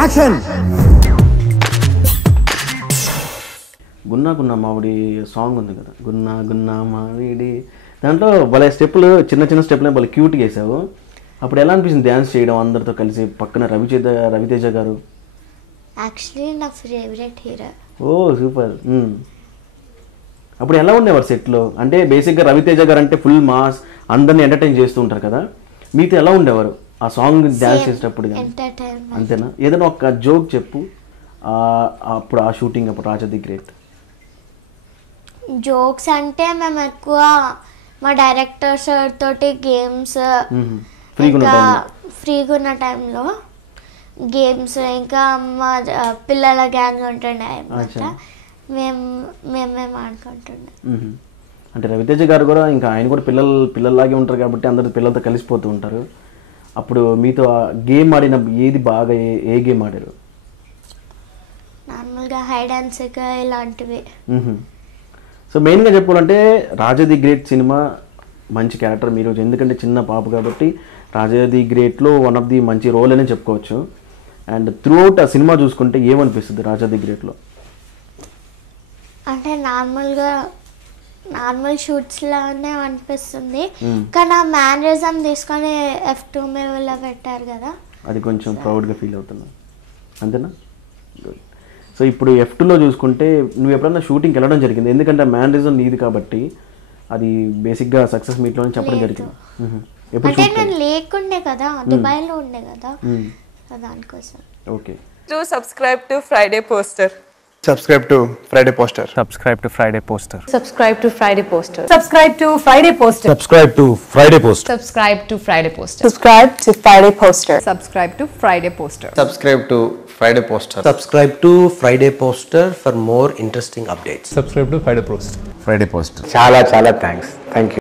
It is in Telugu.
యాక్షన్. గున్నా గున్నా మావిడి సాంగ్ ఉంది కదా, గున్నా గున్నా మావిడి, దాంట్లో భలే స్టెప్పులు, చిన్న చిన్న స్టెప్లే భలే క్యూట్గా వేసావు. అప్పుడు ఎలా అనిపించింది డ్యాన్స్ చేయడం అందరితో కలిసి? పక్కన రవితేజ గారు యాక్చువల్లీ నా ఫేవరెట్ హీరో. ఓ సూపర్. అప్పుడు ఎలా ఉండేవారు సెట్లో? అంటే బేసిక్గా రవితేజ గారు అంటే ఫుల్ మాస్, అందరిని ఎంటర్టైన్ చేస్తూ ఉంటారు కదా, మీతో ఎలా ఉండేవారు ఆ సాంగ్ డ్యాన్స్ చేసేటప్పుడు? అంతేనా? ఏదైనా ఒక జోక్ చెప్పు అప్పుడు ఆ షూటింగ్ అప్పుడు రాజా ది గ్రేట్. జోక్స్ అంటే మేము ఎక్కువ మా డైరెక్టర్ సార్ తోటి గేమ్స్, ఫ్రీగా ఉన్న టైంలో గేమ్స్, ఇంకా మా పిల్లల గ్యాంగ్ ఉంటుండే అనమాట, మేమే ఆడుకుంటుండే. అంటే రవితేజ గారు కూడా ఇంకా ఆయన కూడా పిల్లల్లాగే ఉంటారు కాబట్టి అందరు పిల్లలతో కలిసిపోతూ ఉంటారు. అప్పుడు మీతో గేమ్ ఆడిన ఏది బాగా, ఏ గేమ్ ఆడారు? నార్మల్గా హైడ్ అండ్ సీక్ ఇలాంటివి. సో మెయిన్గా చెప్పాలంటే రాజా ది గ్రేట్ సినిమా మంచి క్యారెక్టర్ మీరు, ఎందుకంటే చిన్న పాప కాబట్టి రాజా ది గ్రేట్లో వన్ ఆఫ్ ది మంచి రోల్ అనే చెప్పుకోవచ్చు. అండ్ త్రూ అవుట్ ఆ సినిమా చూసుకుంటే ఏమనిపిస్తుంది రాజా ది గ్రేట్లో? అంటే నార్మల్ షూట్స్ లానే అనిపిస్తుంది, కానీ ఆ మేనరిజం తీసుకొని F2 లెవెల్లో పెట్టారు కదా, అది కొంచెం ప్రౌడ్గా ఫీల్ అవుతున్నా, అంతేనా? సో ఇప్పుడు F2లో చూసుకుంటే నువ్వు ఎప్పుడన్నా షూటింగ్కి వెళ్ళడం జరిగింది? ఎందుకంటే మేనరిజం నీది కాబట్టి అది బేసిక్గా సక్సెస్ మీట్లోనే చెప్పడం జరిగింది. అంటే నేను లేకుండే కదా, దుబాయ్లో ఉండే కదా, దానికోసం. Okay. Do subscribe to Friday Poster. Subscribe to Friday Poster. Subscribe to Friday Poster. Subscribe to Friday Poster. Subscribe to Friday Poster. Subscribe to Friday Poster. Subscribe to Friday Poster. Subscribe to Friday Poster. Subscribe to Friday Poster. Subscribe to Friday Poster. Subscribe to Friday Poster for more interesting updates. Subscribe to Friday Poster. Friday Poster. చాలా thanks. Thank you.